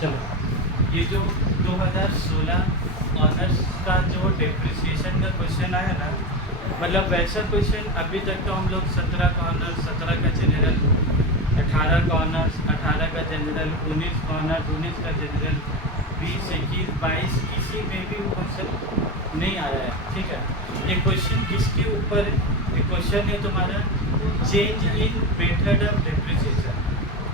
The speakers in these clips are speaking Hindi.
चलो, ये जो 2016 ऑनर्स का जो डेप्रिसिएशन का क्वेश्चन आया ना, मतलब वैसा क्वेश्चन अभी तक तो हम लोग 17 का ऑनर्स, 17 का जनरल, 18 का ऑनर्स, 18 का जनरल, 19 का ऑनर्स, 19 का जनरल, 20, 21, 22 किसी में भी वो क्वेश्चन नहीं आया है। ठीक है, ये क्वेश्चन किसके ऊपर है? ये क्वेश्चन है तुम्हारा change in method of depreciation.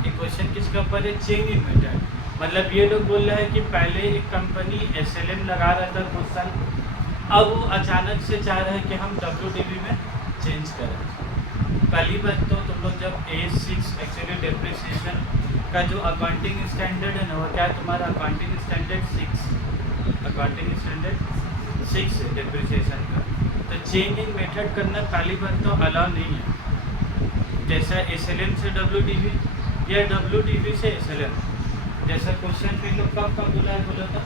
ये क्वेश्चन किसके ऊपर है? Change in method. मतलब ये लोग बोल रहे हैं कि पहले एक कंपनी SLM लगा रहा था कुछ साल, अब वो अचानक से चाह रहे हैं कि हम WDV में चेंज करें। पहली बात तो तुम लोग जब A6 एक्चुअली डेप्रिसिएशन का जो अकाउंटिंग स्टैंडर्ड है ना, वो क्या है तुम्हारा? अकाउंटिंग स्टैंडर्ड 6, अकाउंटिंग स्टैंडर्ड 6 है डेप्रिसिएशन का। तो चेंज इन मेथड करना पहली बात तो अलाउ नहीं है, जैसा SLM से WDV या WDV से SLM। जैसा क्वेश्चन में लोग कब बोला था,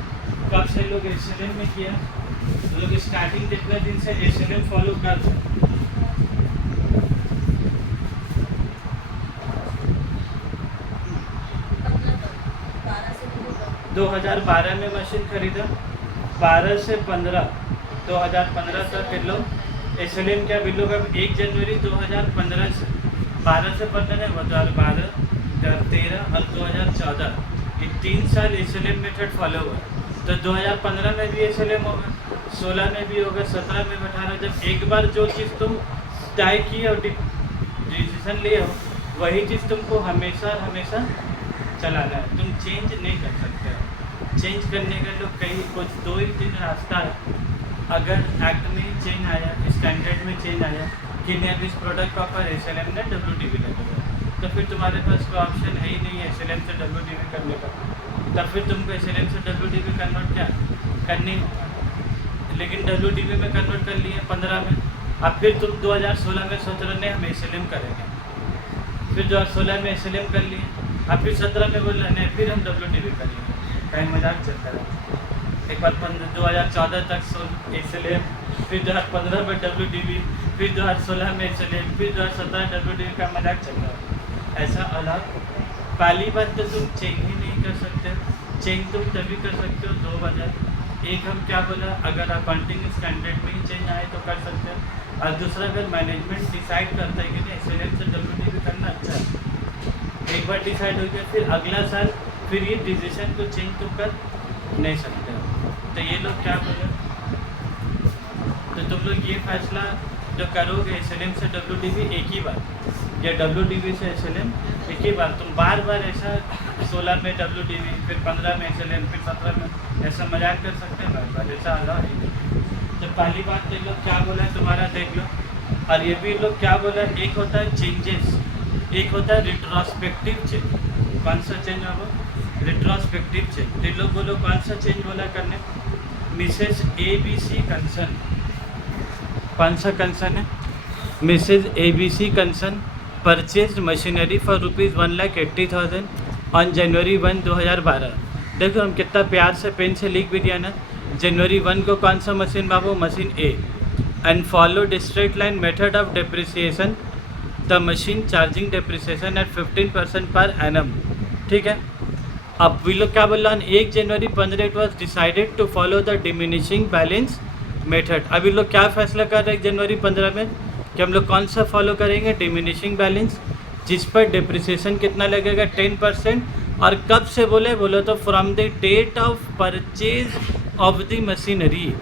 कब से लोग SLM में किया, तो लोग स्टार्टिंग जितने दिन से SLM फॉलो कर रहे हैं। 2012 में मशीन खरीदा, 12 से 15 2015 तक इन लोग SLM क्या बिल लोग अब 1 जनवरी 2015 से 12 से 15 है, 2012, 2013 और 2014 ये 3 साल SLM मेथड फॉलो हुआ। तो 2015 में भी SLM होगा, 16 में भी होगा, 17 में, 18। जब एक बार जो चीज़ तुम तय की और डिसीजन लिए हो, वही चीज़ तुमको हमेशा हमेशा चलाना है, तुम चेंज नहीं कर सकते हो। चेंज करने का तो कई कुछ 2 ही 3 रास्ता है। अगर एक्ट में चेंज आया, स्टैंडर्ड में चेंज आया कि नहीं अब इस प्रोडक्ट का ऊपर SLM ने WDV लगेगा, तो फिर तुम्हारे पास कोई ऑप्शन है ही नहीं है SLM से WDV करने का। तब फिर तुमको SLM से WDV कन्वर्ट क्या करनी होगा। लेकिन WDV में कन्वर्ट कर लिए 15 में, अब फिर तुम 2016 में सोच रहे हम SLM करेंगे, फिर 2016 में SLM कर लिए, अब फिर 17 में बोल रहे हैं फिर हम WDV करेंगे। कहीं मजाक चलता है। एक बार 2014 तक SLM, फिर 2015 में WDV, फिर 2016 में SLM, फिर 2017 WDV का मजाक चल रहा है। ऐसा अलग पहली बात तो तुम चेंज ही नहीं कर सकते। चेंज तुम तभी कर सकते हो 2 वजह। एक हम क्या बोला, अगर अकाउंटिंग स्टैंडर्ड में ही चेंज आए तो कर सकते हो, और दूसरा अगर मैनेजमेंट डिसाइड करता है कि नहीं SLM से WDV करना अच्छा है, एक बार डिसाइड हो गया, फिर अगला साल फिर ये डिसीजन को चेंज तो कर नहीं सकते हो। तो ये लोग क्या बोले, तो तुम लोग ये फैसला जो करोगे SLM से WDV एक ही बार, या WDV से SLM एक ही बार। तुम बार बार ऐसा 16 में WDV, फिर 15 में SLM, फिर 17 में ऐसा मजाक कर सकते हैं बार बार, ऐसा अलाउ है। तो पहली बात तो लोग क्या बोला है तुम्हारा देख लो, और ये भी लोग क्या बोला है, एक होता है चेंजेस, एक होता है रिट्रोस्पेक्टिव चेंज। कौन सा चेंज होगा? Retrospective change. तो लोग बोलो कौन सा चेंज बोला करने? Mrs ABC concern. कौन सा कंसर्न है? Mrs ABC concern purchase machinery for ₹1,80,000 on January 1, 2012। देखो हम कितना प्यार से पेन से लिख भी दिया ना, January 1 को कौन सा machine Babu? Machine A। And followed straight line method of depreciation the machine charging depreciation eight 15% per annum. ठीक है, अब वी लोग क्या बोल रहा है, 1 January 15 it was decided to follow the diminishing balance method. अभी लोग क्या फैसला कर रहे हैं जनवरी 15 में कि हम लोग कौन सा फॉलो करेंगे? डिमिनिशिंग बैलेंस, जिस पर डिप्रिसिएशन कितना लगेगा? 10%। और कब से बोले तो from the date of purchase of the machinery,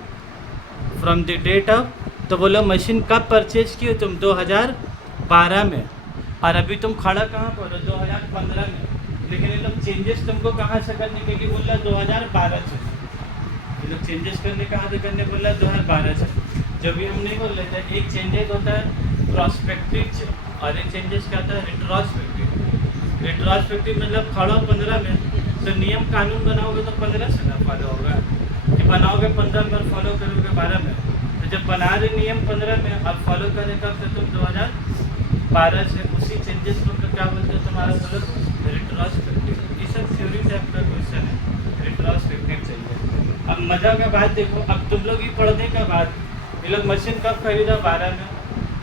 from the date of. तो बोलो मशीन कब परचेज की हो तुम? 2012 में, और अभी तुम खड़ा कहाँ पर हो? 2015 में। लेकिन ये लोग चेंजेस तुमको कहाँ से करने के लिए बोल रहा? 2012 से। ये लोग चेंजेस करने कहाँ से करने बोल रहा? 2012 से। जब भी हम नहीं बोल रहे थे, एक चेंजेस होता है प्रोस्पेक्टिव चेंज और एक चेंजेस क्या होता है? रिट्रोस्पेक्टिव। रिट्रोस्पेक्टिव मतलब खड़ा 15 में, तो नियम कानून बनाओगे तो 15 से ना फॉलो होगा, कि बनाओगे 15 में और फॉलो करोगे 12 में। तो जब बना रहे नियम 15 में और फॉलो करें कब से? तुम 2012 से। उसी चेंजेस को क्या बोलते हैं तुम्हारा? बोलो रिट्रोस्पेक्टिव। ये सब थ्योरी टाइप का क्वेश्चन है, रिट्रोस्पेक्टिव चाहिए। अब मज़ा का बात देखो, अब तुम लोग ही पढ़ने का बात, ये लोग मशीन कब खरीदा? 12 में,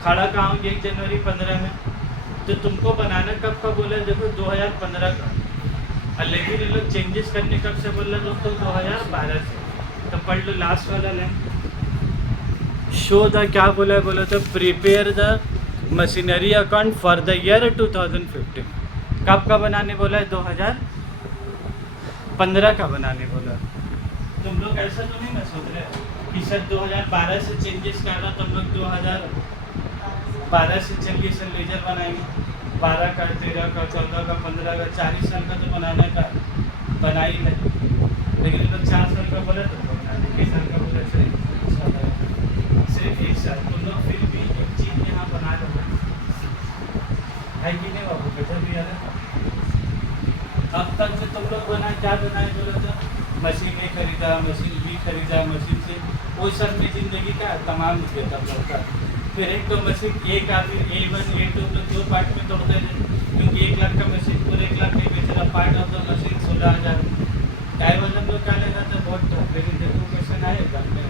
खड़ा कहाँ होंगे? 1 जनवरी 15 में। तो तुमको बनाना कब का बोला? देखो 2015 का। और लेकिन ये लोग चेंजेस करने कब से बोल रहे दोस्तों 2012 से। तो पढ़ लो लास्ट वाला लाइन, शो द क्या बोला है, बोला तो prepare the machinery account for the year 2015। कब का बनाने बोला है, 2015 का बनाने बोला। तुम लोग ऐसा तो नहीं ना सोच रहे कि सर 2012 से चेंजेस कर रहा, तुम लोग 2012 से चलिए सर लेजर बनाएंगे, 12 का 13 का 14 का 15 का 40 साल का तो बनाने का बना ही नहीं, लेकिन लोग 4 साल का बोला तो बनाने के साल का बोला सिर्फ 1 साल। तुम लोग फिर भी एक चीज़ यहाँ बना लो है कि नहीं बाबू, बेटा भी यार अब तक जो तुम लोग बनाए क्या बनाए बोला था, मशीन ए खरीदा, मशीन बी खरीदा, मशीन से वो सब में ज़िंदगी का तमाम गया तब लोग का। फिर एक तो मशीन ए का फिर A1 A2 तो 2 पार्ट में तोड़ते थे, क्योंकि 1 लाख का मशीन पूरे 1 लाख में बेच रहा, part of the machine 16,000। Time वजन लोग क्या लेगा था बहुत तो, लेकिन देखो क्वेश्चन आए एग्जाम में,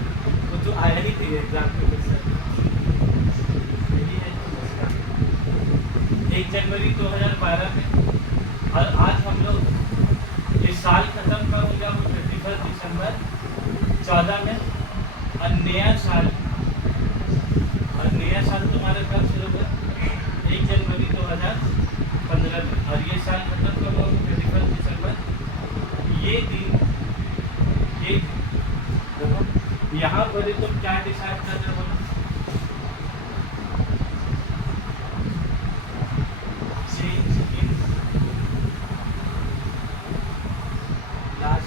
वो तो आया ही थी एग्जाम में क्वेश्चन। यही है 1 जनवरी 2012 में, और आज हम लोग ये साल खत्म कब होगा, वो 31 दिसंबर 14 में, और नया साल तुम्हारे कब शुरू हुआ, 1 जनवरी 2015 में, और ये साल खत्म कब होगा, 31 दिसंबर। ये दिन देखो यहाँ पर तुम क्या डिसाइड कर रहे हो,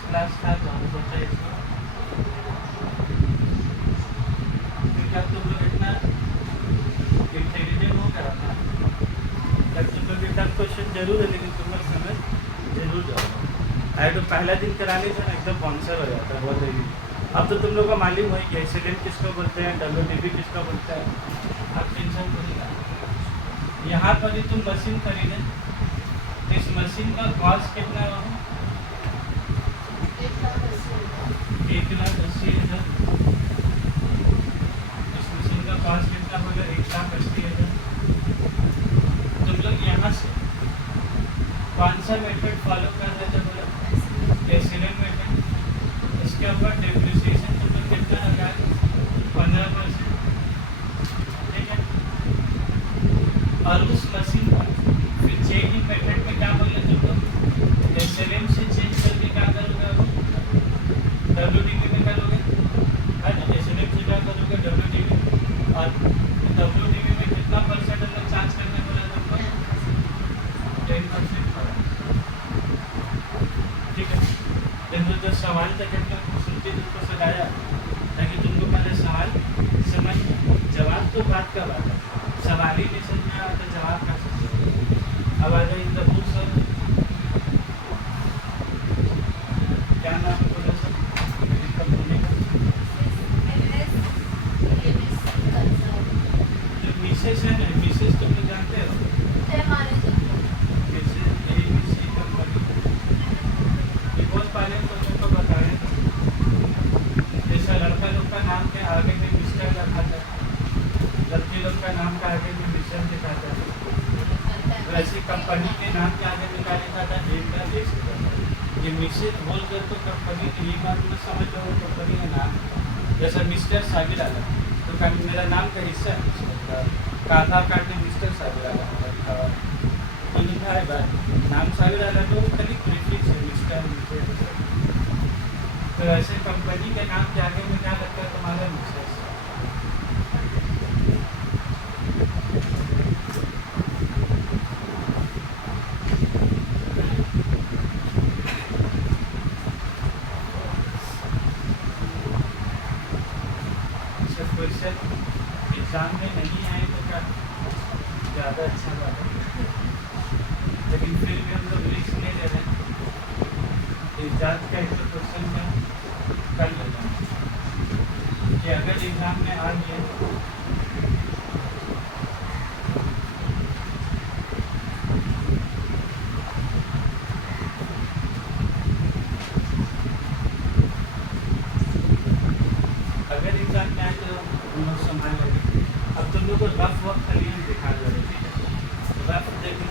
क्लास था तो हम सोचा इसको, क्या तुम लोग इतना इंटेलिजेंट हो कर रखा, तुम लोग टफ क्वेश्चन जरूर है, लेकिन तुम लोग समझ जरूर जाओ। अरे तो पहला दिन कराने से ना एकदम आंसर हो जाता है बहुत जल्दी। अब तो तुम लोग को मालूम है कि एक्सीडेंट किसको बोलते हैं, WDB किसको बोलता है, अब टेंशन को नहीं। यहाँ पर ही तुम मशीन खरीदे, इस मशीन का कॉस्ट कितना होगा, 1,80,000। इस मशीन का कॉस्ट कितना होगा, 1,80,000। तुम लोग यहाँ से कौन सा मेथड फॉलो कर रहे थे बोला, एसिलेंट मेथड। इसके ऊपर डिप्रिसिएशन तुम लोग कितना लगा, 15%, ठीक है। और उस मशीन पर फिर चेंजिंग मेथड में क्या बोले तुम लोग, एसिलेंट से चेंज करके क्या करोगे, WDB में करोगे, एसिलेंट से क्या करोगे, WDB, और WDB में कितना परसेंट अलग चार्ज करने बोला तुमको, 10%। ठीक है, लेकिन जो सवाल तक सुनते तुमको सटाया ताकि तुमको पहले सवाल समझ, जवाब तो बात का बात है, सवाल ही नहीं समझ में आया तो जवाब का समझ। अब आ जाए इन द बुक्स, क्या नाम है बोला सर कंपनी का, जो मिसेस है ना, मिसेस तुम लोग जानते हो, पहले तो तुमको बताएं, जैसे लड़का लोग का नाम के आगे में मिस्टर रखा था, लड़की लोग का नाम का आगे में मिस्टर लिखा था, वैसे कंपनी के नाम के आगे में क्या लिखा था, देश। ये मिसेज बोल कर तो कंपनी की ये बात में समझ लो, कंपनी का नाम जैसे मिस्टर साबिर आलम, तो मेरा नाम का हिस्सा है, आधार कार्ड में मिस्टर साबिर आलम लिखा है, बात नाम साबिर आलम तो खाली प्रीफिक्स है, मिस्टर। तो ऐसे कंपनी के नाम के आगे में क्या लगता है तुम्हारा, मिसेस। क्वेश्चन एग्जाम में नहीं आए तो क्या ज़्यादा अच्छा बात है, लेकिन फिर भी हम लोग रिस्क नहीं ले रहे हैं, एग्जाम का एक क्वेश्चन में कर लेना कि अगर एग्जाम में आ गया रफ वक्त खाली दिखा दो, ठीक है, रफ देखो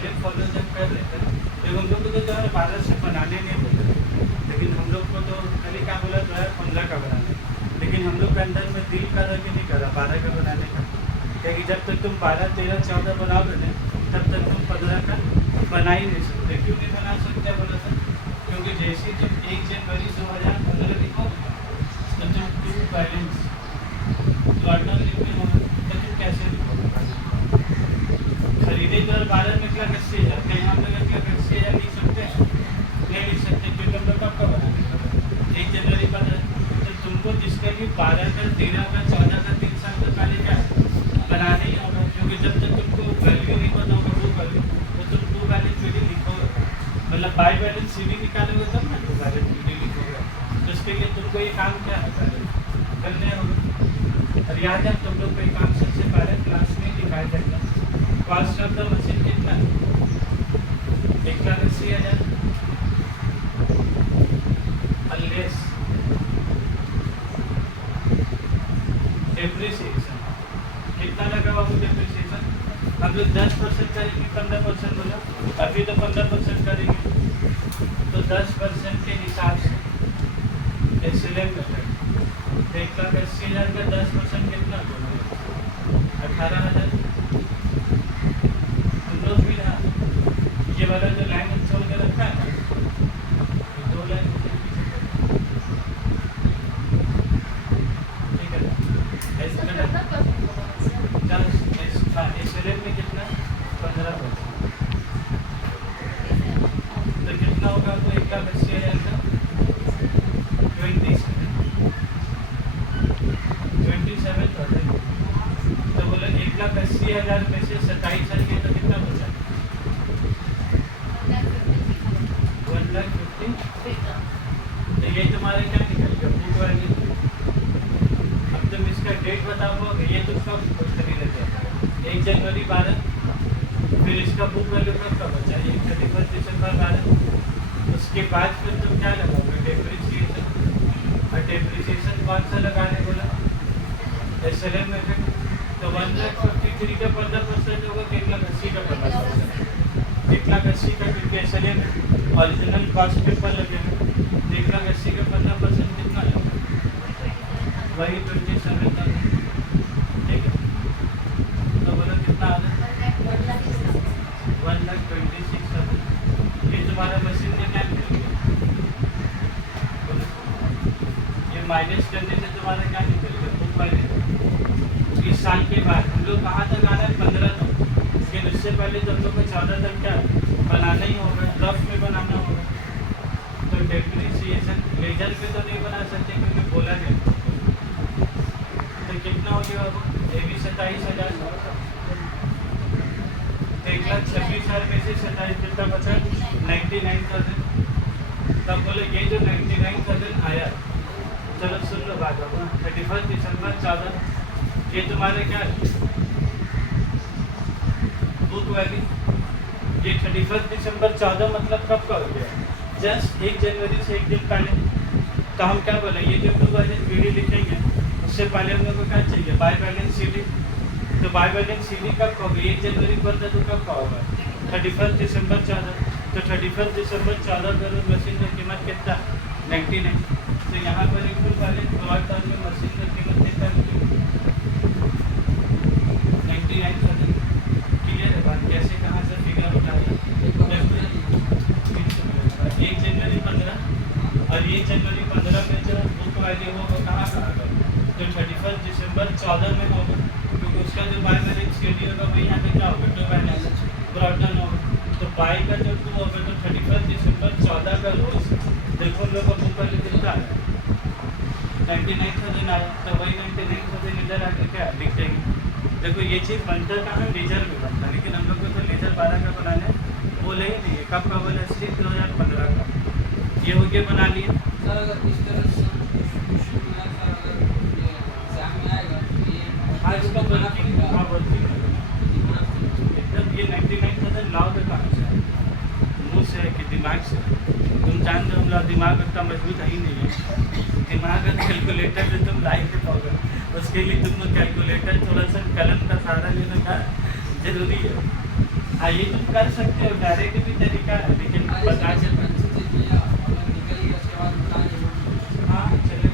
SLM फॉलो जब कर रहे थे तो हम लोग को तो जो है 12 से बनाने नहीं बोले, लेकिन हम लोग को तो खाली क्या बोला 2015 का बनाने, लेकिन हम लोग के अंदर में दिल करा कि नहीं करा 12 का बनाने का, क्योंकि जब तक तुम 12, 13, 14 बनाओगे ना तब तक तुम 15 का बना ही नहीं सकते। क्यों नहीं बना सकते बोला था? क्योंकि जैसे तुम 1 जनवरी 2015 लिखोगे तो तुम टू बैलेंस क्वार्टर लिखने होगा तो तुम कैसे लिखोगे? खरीदे तो 12 निकला 80,000, कहीं हम लोग निकला 80,000 लिख सकते हैं? नहीं लिख सकते, क्योंकि हम लोग कब का बनाने का 1 जनवरी 15। तो तुमको जिसका भी 12 का, 13 का, 14 का 3 साल का पहले क्या बनाना ही होगा, क्योंकि जब तक तुमको वैल्यू नहीं पता होगा वो वैल्यू तो तुम टू बैलेंस पीडी लिखोगे, मतलब बाई बैलेंस सीडी निकालोगे तब ना टू बैलेंस पीडी लिखोगे। तो उसके लिए तुमको ये काम क्या है पहले करने होगा। और यहाँ जब तुम लोग को ये काम सबसे पहले क्लास में दिखाया जाएगा। कॉस्ट ऑफ द मशीन कितना है? 1,80,000 अनलेस डेप्रिसिएशन कितना लगा बाबू डेप्रिसिएशन? हम लोग 10% करेंगे, 15% बोला, अभी तो 15% करेंगे, तो 10% के हिसाब से SLM का 1,80,000 का 10% कितना बोला? 18,000। तुम लोग भी ना ये वाला जो लाइन छोड़ के रखा है ना, 2 लाइन ठीक है ना? SLM में कितना? 15%। तो कितना होगा आपको 1,80,000 का? 27,000। तो बोले 1,80,000 में से 27,000 के तो कितना बचा? 1,50,000। तो ये तुम्हारे क्या निकल गया बुक वैल्यू। अब तुम इसका डेट बताओ, ये तो कब खरीदे थे 1 जनवरी 12, फिर इसका बुक वैल्यू कब का बचा? ये 31 दिसंबर 12। उसके बाद फिर तुम क्या लगाओगे? डेप्रिसिएशन। और डेप्रिसिएशन कौन सा लगाने बोला? SLM में फिर तो 1,53,000 का 15% होगा कि 1,80,000 का 15%? 1,80,000 का, क्योंकि SLM ओरिजिनल कॉस्ट के ऊपर लगेगा। 1,80,000 का 15% कितना है? वही 27,000। ठीक है, तो बोलो कितना आ रहा है? 1,26,000। ये तुम्हारा मशीन में क्या निकल गया? ये माइनस करने से तुम्हारा क्या निकल गया? Book value. इस साल के बाद हम लोग कहाँ तक आना है? 15 तक, लेकिन उससे पहले तो हम लोग को 14 तक क्या बनाना ही होगा, रफ में बनाना होगा। तो डेप्रिसिएशन लेजर पे तो नहीं बना सकते क्योंकि बोला गया। तो कितना हो गया बाबू? ये भी 27,000। 1,26,000 में से 27 कितना बचा? 99,000। तब बोले ये जो 99,000 आया, चलो सुन लो बात बाबू। 31 दिसंबर 14 ये तुम्हारे क्या बुक वैल्यू। ये 31 दिसंबर 14 मतलब कब का हो गया? जस्ट 1 जनवरी से 1 दिन पहले। तो हम क्या बोले, ये जो टू बैलेंस पीडी लिखेंगे उससे पहले हम लोग को क्या चाहिए? By balance CD. तो बाई बैलेंस सीडी कब का होगी? 1 जनवरी पर तो कब का होगा? 31 दिसंबर 14। तो 31 दिसंबर 14 करोड़ मशीन की कीमत कितना? 99। तो यहाँ पर एक टू बैलेंस ब्रॉड में मशीन की कीमत कितना निकली? 99,000। क्लियर है बात? कैसे कहाँ से फिगर उठाया? 1 जनवरी 15 और 1 जनवरी 15 में जो बुक वैल्यू होगा कहाँ होगा? तो 31 दिसंबर 14 में होगा, क्योंकि उसका जो बाई बैलेंस सीडी होगा वही यहाँ पे क्या होगा? टू बैलेंस ब्रॉडन होगा। तो बाई का जो टू होगा तो 31 दिसंबर 14 का रोज देखो लोग का बुक वैल्यू कितना है? 99,000 आया। तो वही 99,000 इधर आकर क्या लिख देंगे। देखो ये चीज़ बनता का है लेजर में बनता है, लेकिन हम लोग को तो लेजर 12 का बनाना है, बोले ही नहीं है कब का बोला? सिर्फ 2015 का। ये हो गया, बना लिया। सर अगर इस तरह से हाँ इसका वर्किंग, हाँ वर्किंग एकदम। ये 99,000 लाओ तो कहाँ से? मुँह से कि दिमाग से? तुम जानते हो हमारा दिमाग इतना मजबूत है ही नहीं है। दिमाग का कैलकुलेटर से तुम लाइफ में पाओगे, उसके लिए तुमको कैलकुलेटर थोड़ा सा कलम का सहारा लेने का जरूरी है। हाँ ये तुम कर सकते हो, डायरेक्ट भी तरीका है, लेकिन बता के हाँ चले।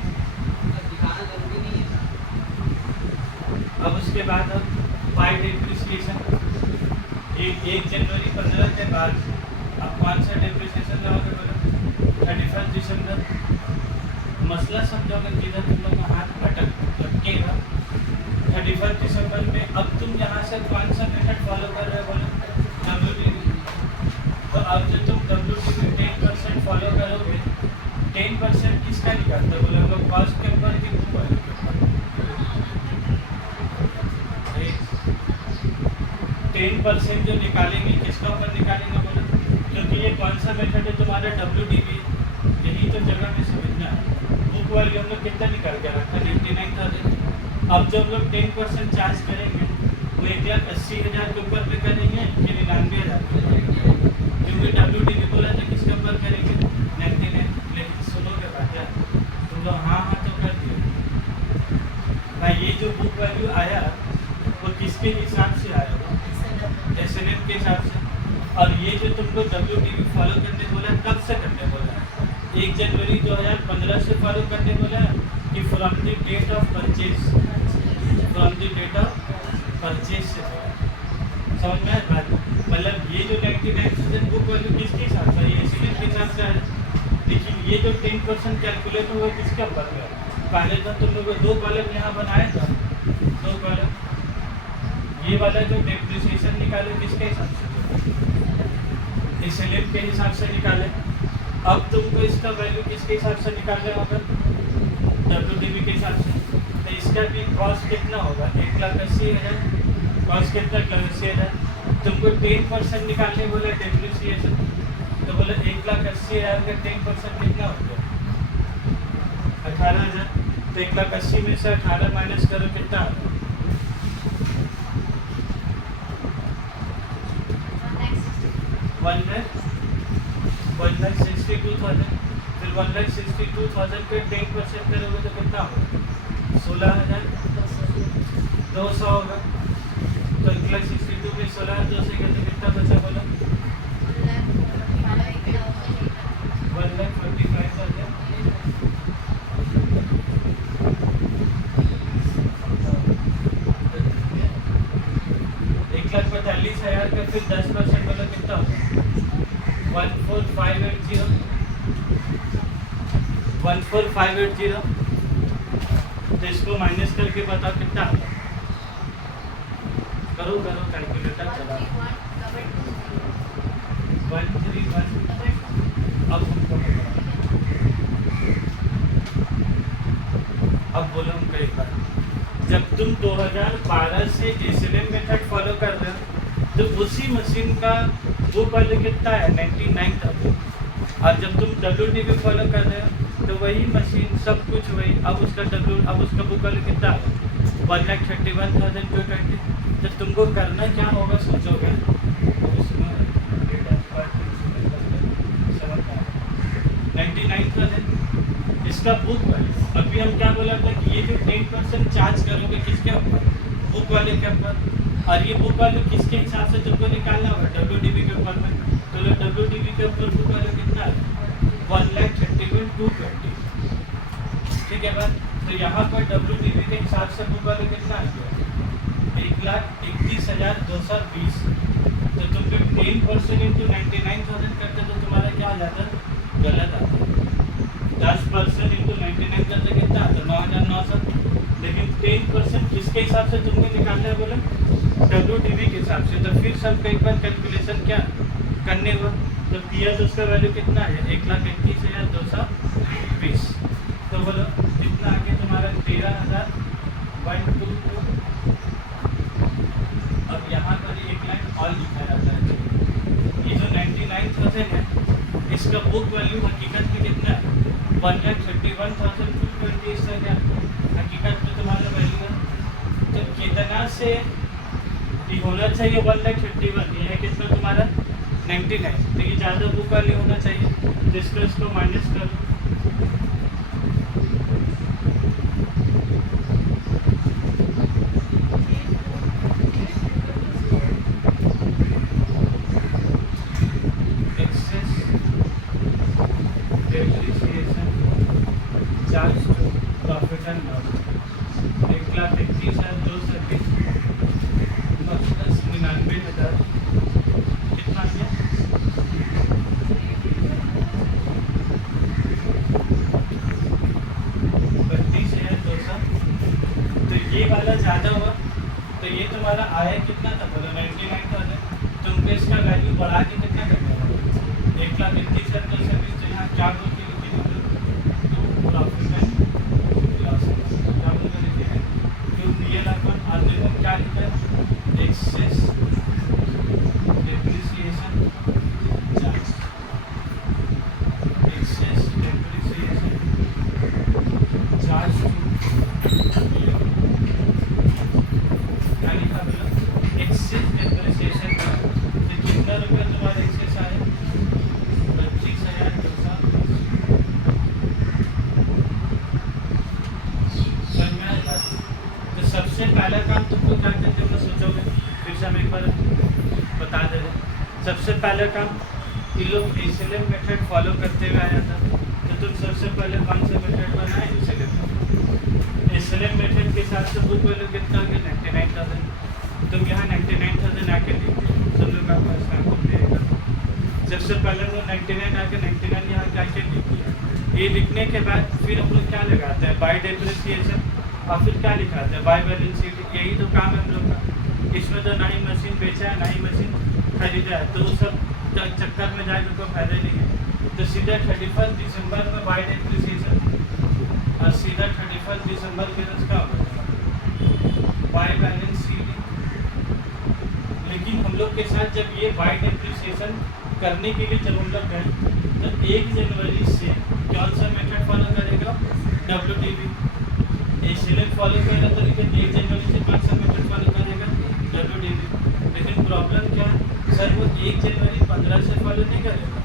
अब उसके बाद अब बाय डिप्रिसिएशन, एक जनवरी 15 के बाद अब कौन सा डिप्रिसिएशन लगाओगे बोलो? 31 दिसंबर। मसला समझोगे किधर तुम लोग का हाथ अटकेगा। 31 दिसंबर में अब तुम यहाँ से कौन सा मेथड फॉलो कर रहे हो बोलो? WTV। तो अब जो तुम WTV 10% फॉलो करोगे, 10% किसका निकालते बोले? हम लोग कॉस्ट के ऊपर कि बुक वैल्यू के ऊपर? 10% जो निकालेंगे किसका ऊपर निकालेंगे बोलो? क्योंकि ये कौन सा मेथड है तुम्हारा? WTV। यही तो जगह में समझना है। बुक वैल्यू हम लोग कितना निकाल के रखा? 99,000। अब जो हम लोग 10% चार्ज करेंगे वो 1,80,000 के ऊपर पे करेंगे कि 99,000 के ऊपर? क्योंकि WTV बोला था किसके ऊपर करेंगे? 99। लेकिन सुनोगे बात यार, तुम लोग हाँ हाँ तो कर दिए भाई। ये जो बुक वैल्यू आया वो किसके हिसाब से आया? SNM के हिसाब से। और ये जो तुमको WTV फॉलो करने बोला कब से करने बोला? 1 जनवरी 2015 से फॉलो करने बोला कि from the date of purchase? From the date of purchase से बोला। समझ में आया बात? मतलब ये जो 99% बुक वैल्यू किसके हिसाब से? ये SNM के हिसाब से है। लेकिन ये जो 10% कैलकुलेट हुआ किसके ऊपर है? पहले तो तुम लोग 2 कॉलम यहाँ बनाया था, 2 कॉलम। ये वाला जो डिप्रिसिएशन निकाले किसके हिसाब से? SLM के हिसाब से निकाले। अब तुमको इसका वैल्यू किसके हिसाब से निकालना होगा? WTV के हिसाब से। तो इसका भी कॉस्ट कितना होगा? 1,80,000। कॉस्ट कितना? 1,80,000। तुमको 10% निकालने बोला डिप्रिसिएशन, तो बोला 1,80,000 का 10% कितना हो गया? 18,000। तो 1,80,000 में से 18 माइनस करो, कितना होगा? 1,62,000। फिर 1,62,000 पे 10% करोगे तो कितना होगा? 16,200 होगा। तो 1,62,000 में 16,200 के तो कितना बचा बोलो? 1,45,000। $1,45,000 का फिर 10% बोलो कितना होगा? 14,580। 14,580। तो इसको माइनस करके बताओ कितना होगा? करो कैलकुलेटर चला। 131। अब बोलो हमको एक बार, जब तुम 2012 से SLM मेथड फॉलो कर रहे हो तो उसी मशीन का बुक वैल्यू कितना है? 99,000। और जब तुम WTV फॉलो कर रहे हो तो वही मशीन सब कुछ वही। अब उसका बुक वैल्यू कितना है? 1,31,220। तो तुमको करना क्या होगा सोचोगे? 99,000 इसका बुक वैल्यू। अभी हम क्या बोला था कि ये जो 10% चार्ज करोगे किसके ऊपर? बुक वैल्यू के ऊपर। और ये बुक वैल्यू किसके हिसाब से तुमको निकालना होगा? WTV के ऊपर में। तो WTV के ऊपर बुक वैल्यू कितना है? 1,31,220। ठीक है बात? तो यहाँ पर WTV के हिसाब से बुक वैल्यू कितना आ गया? 1,31,220। तो तुम जब 10% इंटू 99,000 करते तो तुम्हारा क्या आ जाता? गलत आता। 10% इंटू 99 करते कितना आता? 9,900। लेकिन 10% किसके हिसाब से तुमने निकालना है बोले? WTV के हिसाब से। तो फिर सबका एक बार कैलकुलेशन क्या करने हुआ? तो किया तो उसका वैल्यू कितना है? 1,31,220। तो बोलो कितना आगे तुम्हारा? 13,122। अब यहाँ पर एक लाइन और लिखा जाता है। ये जो 99,000 है इसका बुक वैल्यू हकीकत में कितना है? 1,31,220 इसका क्या हकीकत में तुम्हारा वैल्यू है? तो कितना से होना चाहिए? 1,51,000। ये है कितना तुम्हारा? 99। तो ये ज़्यादा बुक वैल्यू होना चाहिए, जिसको इसको माइनस करो। बढ़ा के कितना करना है 1,31,220 तो यहाँ क्या बोल के लिखेंगे तो प्रॉफिट एंड लॉस क्या बोल के लिखेंगे तो रियल अपन आगे में क्या लिखा है excess depreciation charge excess depreciation charge क्या लिखा बोला एक्सेस डेप्रिसिएशन चार्ज कितना रुपये तुम्हारे एक्सेस आए 25,200 तो सबसे पहला काम तुमको क्या करते हो सोचोगे फिर से हम एक बार बता दे रहे सबसे पहला काम ये लोग एसएलएम मेथड फॉलो करते हुए आया था तो तुम सबसे पहले कौन सा मेथड बनाए एसएलएम मेथड के साथ से बुक वैल्यू कितना हो गया 99,000 तुम यहाँ 99,000 आके लिखते सब लोग आपको इसका देगा सबसे पहले हम लोग 99 आके 99 यहाँ के आके लिख दिया ये लिखने के बाद फिर हम लोग क्या लगाते हैं बाय डेप्रिसिएशन और फिर क्या लिखाते हैं बाय बैलेंस शीट यही तो काम है हम लोग का इसमें तो ना ही मशीन बेचा है ना ही मशीन खरीदा है तो वो सब चक्कर में जाकर कोई फायदा नहीं है तो सीधा 31 दिसंबर में बाय डेप्रिसिएशन और सीधा 31 दिसंबर के रोज क्या होगा बाय बैलेंस शीट लेकिन हम लोग के साथ जब ये बाय डेप्रिसिएशन करने के लिए जब हम लोग गए तो 1 जनवरी से कौन सा मेथड फॉलो करेगा WTV एसएलएम फॉलो करेगा तो लेकिन 1 जनवरी से कौन सा मेथड फॉलो करेगा WTV लेकिन प्रॉब्लम क्या है सर वो 1 जनवरी 15 से फॉलो नहीं करेगा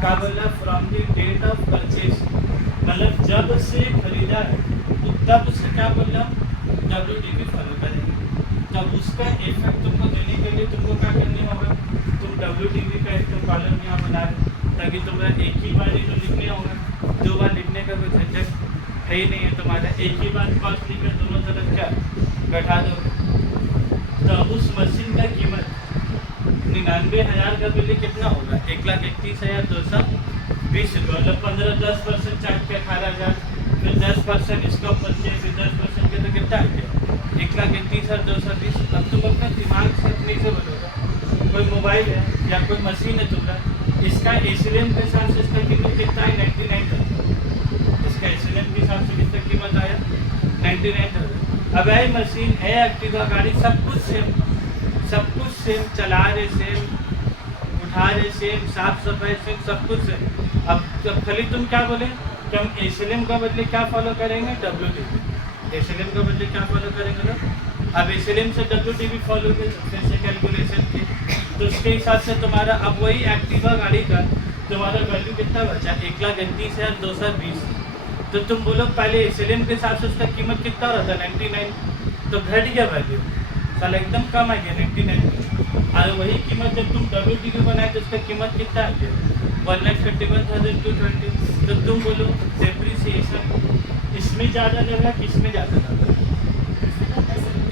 क्या बोला from the date of purchase मतलब जब से खरीदा है तो तब से क्या बोला WTV फॉलो करेंगे तब उसका इफेक्ट तुमको देने के लिए तुमको क्या करनी होगा तुम WTV का एक कॉलम यहाँ बना ताकि तुम्हारा एक ही बार ही तो लिखने होगा 2 बार लिखने का कोई झंझट है ही नहीं है तुम्हारा एक ही बार कॉस्ट लिखकर दोनों तरफ क्या बैठा दो तो उस मशीन का कीमत 99,000 का बिल कितना होगा 1,31,220 मतलब 15-10% चार्ज पे 18,000 फिर 10% इसका ऊपर फिर 10% के तो कितना आ गया 1,31,220 अब तुम अपना दिमाग से अपने से बोलोगा कोई मोबाइल है या कोई मशीन है तुम्हारा इसका एसएलएम के हिसाब से इसका कीमत कितना है 99,000 इसका एसएलएम के हिसाब से कितना कीमत आया 99,000 अब यही मशीन है एक्टिवा गाड़ी सब कुछ सेम चला रहे सेम उठा रहे सेम साफ सफाई सेम सब कुछ सेम अब खाली तुम क्या बोले कि हम एसएलएम का बदले क्या फॉलो करेंगे WTV एसएलएम का बदले क्या फॉलो करेंगे ना अब एसएलएम से WTV फॉलो के फिर से कैलकुलेशन की तो उसके हिसाब से तुम्हारा अब वही एक्टिवा गाड़ी का तुम्हारा वैल्यू कितना बचा 1,31,220 तो तुम बोलो पहले एसएलएम के हिसाब से उसका कीमत कितना रहता 99 तो घट गया वैल्यू साल एकदम कम आ गया 99 और वही कीमत जब तुम WTV बनाए तो उसका कीमत कितना आ गया 1,51,220 तो तुम बोलो डेप्रिसिएशन इसमें ज़्यादा लगा कि इसमें ज़्यादा लगा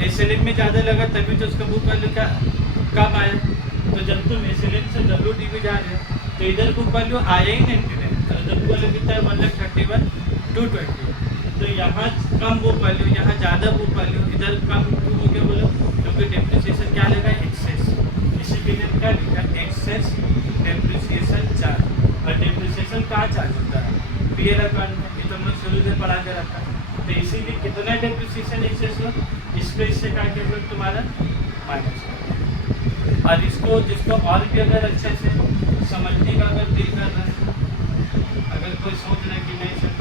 एसएलएम में ज़्यादा लगा तभी तो उसका बुक वैल्यू का कम आया तो जब तुम एसएलएम से WTV जा रहे हो तो इधर बुक वैल्यू आया ही 99 तो जब बुक वैल्यू कितना है 1,31,220 तो यहाँ कम बुक वैल्यू यहाँ ज़्यादा बुक वैल्यू इधर कम क्यों हो गया बोलो क्योंकि डेप्रिसिएशन क्या लगा एक्सेस इसी के लिए क्या लिखा एक्सेस डेप्रिसिएशन चार्ज और डेप्रिसिएशन कहाँ चार्ज होता है PL अकाउंट में ये तो हम लोग शुरू से पढ़ा के रखा तो इसीलिए कितना डेप्रिसिएशन एक्सेस हो इस पर इससे क्या के तुम्हारा माइनस और इसको जिसको और भी अगर अच्छे से समझने का अगर दिल कर रहा है अगर कोई सोच रहा है कि नहीं सर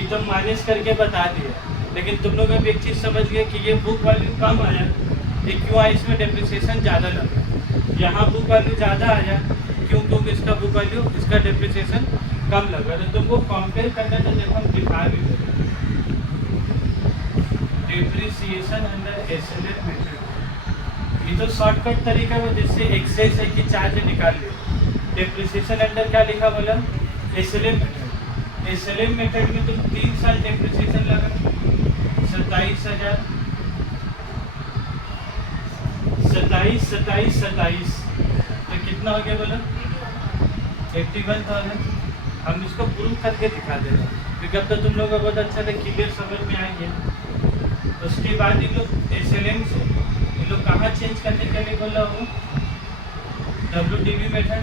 ये तो माइनस करके बता दिया लेकिन तुम लोग अभी एक चीज़ समझ गए कि ये बुक वैल्यू कम आया ये क्यों आया इसमें डेप्रिसिएशन ज़्यादा लगा यहाँ बुक वैल्यू ज़्यादा आया क्योंकि इसका बुक वैल्यू इसका डेप्रिसिएशन कम लगा तो तुमको कंपेयर करना तो देखो हम दिखा भी डेप्रिसिएशन अंडर एसएलएम मेथड ये तो शॉर्टकट तरीका है जिससे एक्सेस है कि चार्ज निकाल ले डेप्रिसिएशन अंडर क्या लिखा बोला एसएलएम मेथड एसएलएम मेथड में तुम 3 साल डेप्रिसिएशन लगा 27,000 तो कितना हो गया बोलो 81,000 हम इसको प्रूव करके दिखा दे रहे हैं क्योंकि अब तो तुम लोग बहुत अच्छा से क्लियर समझ में आएंगे उसके बाद ये लोग एसएलएम से ये लोग कहाँ चेंज करने के लिए बोला हूँ WDV मेथड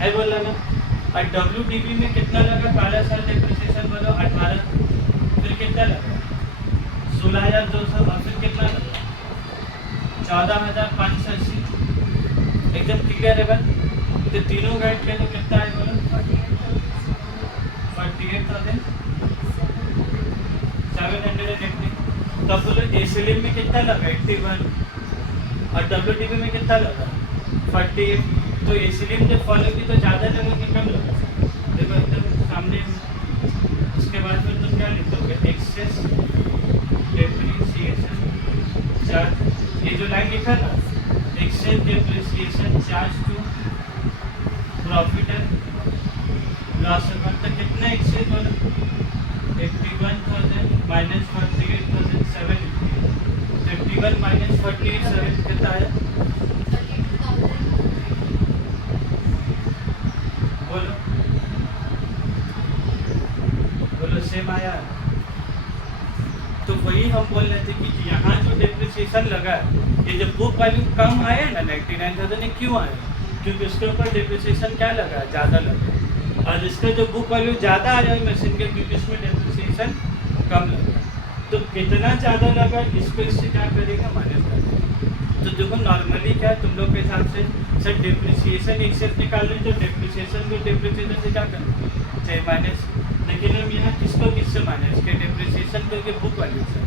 है बोला ना। और WDV में कितना लगा पहला साल डेप्रिसिएशन बोलो 18, फिर कितना लगा 16,200 और फिर कितना लगा 14,580। एकदम क्लियर है बात। तो तीनों गाइड के तो कितना है बोलो 48,780। तब बोलो एसएलएम में कितना लगा 81 और WDV में कितना लगा 48। तो एसएलएम जब फॉलो की तो ज़्यादा लगा कि कम लगा? देखो एकदम सामने। उसके बाद फिर तुम क्या लिखोगे एक्सेस डेप्रिसिएशन चार्ज। ये जो लाइन लिखा ना excess depreciation charge to profit and loss account. तो कितना एक्सेस बोलो 81,000 माइनस 48,780। 51 माइनस 48,7 कितना आया बोलो बोलो सेम आया। तो वही हम बोल रहे थे कि यहाँ जो डेप्रिसिएशन लगा ये जब बुक वैल्यू कम आया ना 99,000 ये क्यों आया? क्योंकि उसके ऊपर डेप्रिसिएशन क्या लगा ज़्यादा लगा। और इसका जो बुक वैल्यू ज़्यादा आ जाए मशीन के क्योंकि इसमें डेप्रिसिएशन कम लगा। तो कितना ज़्यादा लगा इसको इससे क्या करेगा माइनस कर देगा। तो देखो नॉर्मली क्या तुम लोग के हिसाब से सर डेप्रिसिएशन एक्सेस निकाल लें तो डेप्रिसिएशन को डेप्रिसिएशन से क्या करना चाहिए माइनस। लेकिन हम यहाँ किसको किससे माइनस के डेप्रिसिएशन करके बुक वैल्यू से।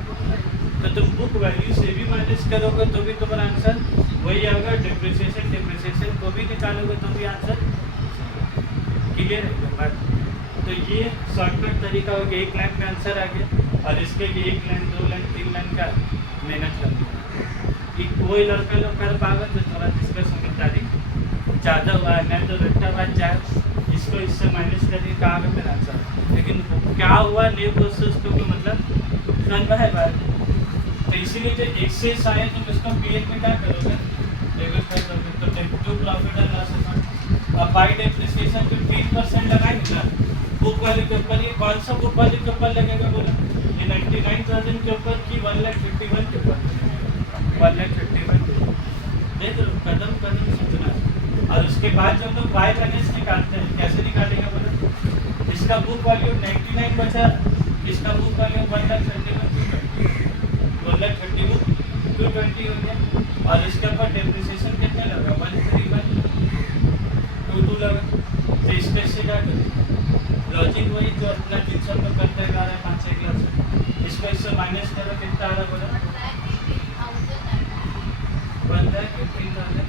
तो तुम बुक वैल्यू से भी माइनस करोगे तो भी तुम्हारा आंसर वही आएगा। डेप्रिसिएशन को भी निकालोगे तो भी आंसर क्लियर है बात। तो ये शॉर्टकट तरीका हो गया, एक लाइन में आंसर आ गया और इसके लिए 1 लाइन 2 लाइन 3 लाइन का मेहनत लगेगा। कोई लड़का लोग कर पाएगा तो थोड़ा जिसका समझदारी ज़्यादा हुआ है नहीं तो रट्टा बात जाए इसको इससे माइनस करके कहाँ पे मेरा आंसर। लेकिन क्या हुआ नहीं वो उसको मतलब करना है बात। तो इसीलिए जो एक्सेस आए तो इसको पीएच में क्या करोगे डेबिट करोगे तो to profit and loss account. अब बाई डेप्रिसिएशन जो 3% लगाएंगे ना बुक वैल्यू के ऊपर। ये कौन सा बुक वैल्यू के ऊपर लगेगा बोला ये 99,000 के ऊपर की 1,51,000 के ऊपर 1,51,000। देख लो कदम कदम सोचना। और उसके बाद जब लोग वाई बैलेंस निकालते हैं कैसे निकालेगा बोला इसका बुक वैल्यू 99 बचा इसका बुक वैल्यू 1,31,220 हो गया और इसके ऊपर डेप्रिसिएशन कितना लगा 1,31,22 लगा। तो इसके से क्या करेगा लॉजिक वही जो अपना ट्यूशन में करते जा रहा है 5-6 क्लास में। इसको इससे माइनस करो कितना आ रहा बोला 1,18,000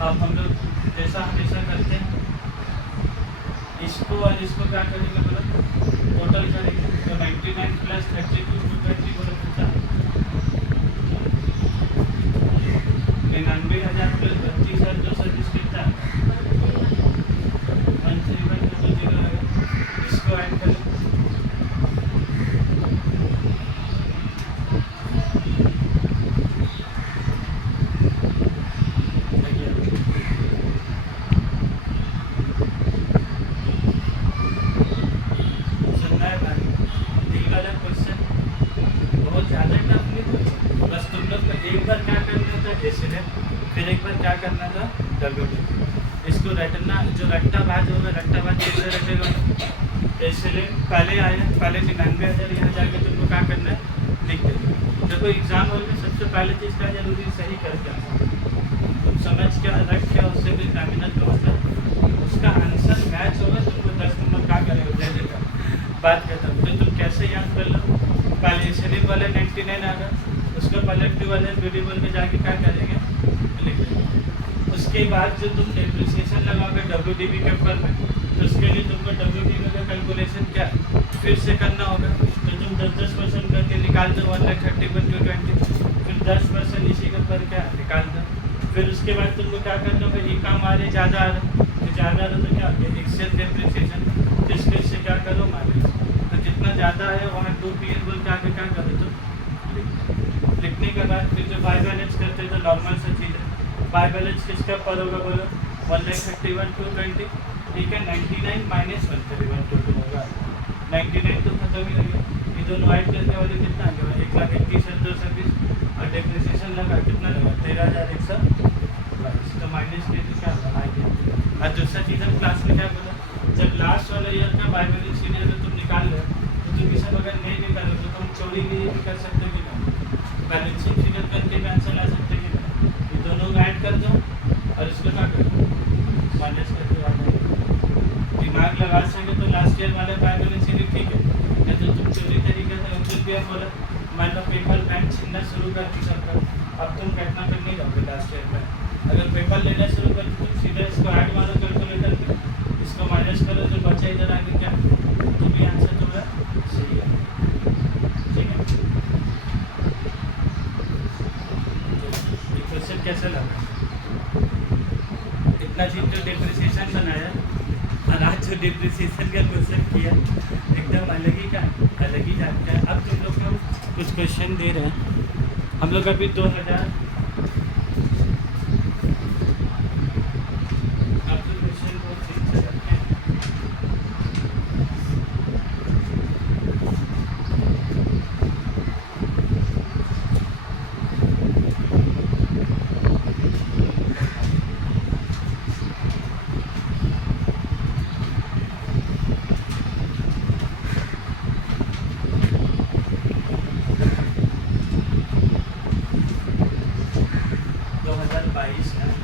अब हम लोग जैसा हमेशा करते हैं इसको और इसको क्या करेंगे बोला टोटल करेंगे तो 99 प्लस 32 220 बोला कितना 99,000 प्लस 32,220 कितना 1,31,220 इसको ऐड करें फिर एक बार क्या करना था WDV इसको रटना जो रट्टा बाज होगा रट्टा बाज कैसे रटेगा इसलिए पहले आया पहले 99,000 यहाँ जाके तुमको क्या करना है लिख देना। देखो एग्जाम हॉल में सबसे पहले चीज़ क्या जरूरी सही करके तुम समझ के रख के उससे भी एग्जामिनर का मतलब उसका आंसर मैच होगा तुमको 10 नंबर क्या करेगा दे देगा बात करता हूँ। तो तुम कैसे याद कर लो पहले इसलिए वाले 99 आ गया उसके पहले वाले वेरिएबल में जाके क्या करेंगे लिख देंगे। उसके बाद जो तुम डेप्रिसिएशन लगाओगे WDV के ऊपर में तो उसके लिए तुमको WDV का कैलकुलेशन क्या फिर से करना होगा। तो तुम 10% करके निकाल दो 1,31,220 फिर 10% इसी के ऊपर क्या निकाल दो। फिर उसके बाद तुमको क्या करना होगा ये काम आ रहे ज़्यादा आ रहा तो ज़्यादा आ रहा तो क्या एक्सेस डेप्रिसिएशन तो इसके से क्या करो माइनस। तो जितना ज़्यादा है वहाँ 2 पीएल बोल के आगे क्या करो तो लिखने के बाद फिर जो बाई बैलेंस करते हैं तो नॉर्मल सा चीज़ है। बाई बैलेंस किसका पर होगा बोलो 1,31,220 ठीक है 99 माइनस 1,31,220 होगा 99 तो खत्म ही लगे ये दोनों ऐड करने वाले कितना आ गया 1,31,220 और डेप्रिसिएशन लगा कितना लगा पे लास्ट ईयर में। अगर पेपर लेना शुरू कर तो सीधा इसको ऐड मारो कैलकुलेटर पे, इसको माइनस करो तो बचा इधर आगे क्या, तो भी आंसर तुम्हारा सही है। ठीक है, ये क्वेश्चन कैसा लगा? इतना दिन जो डिप्रिसिएशन बनाया और आज जो डिप्रिसिएशन का क्वेश्चन किया एकदम अलग ही का अलग ही जाता है। अब तुम लोग को कुछ क्वेश्चन दे रहे हैं हम लोग अभी 2000 अब तो क्वेश्चन बहुत ठीक से करते हैं। दो 2022 है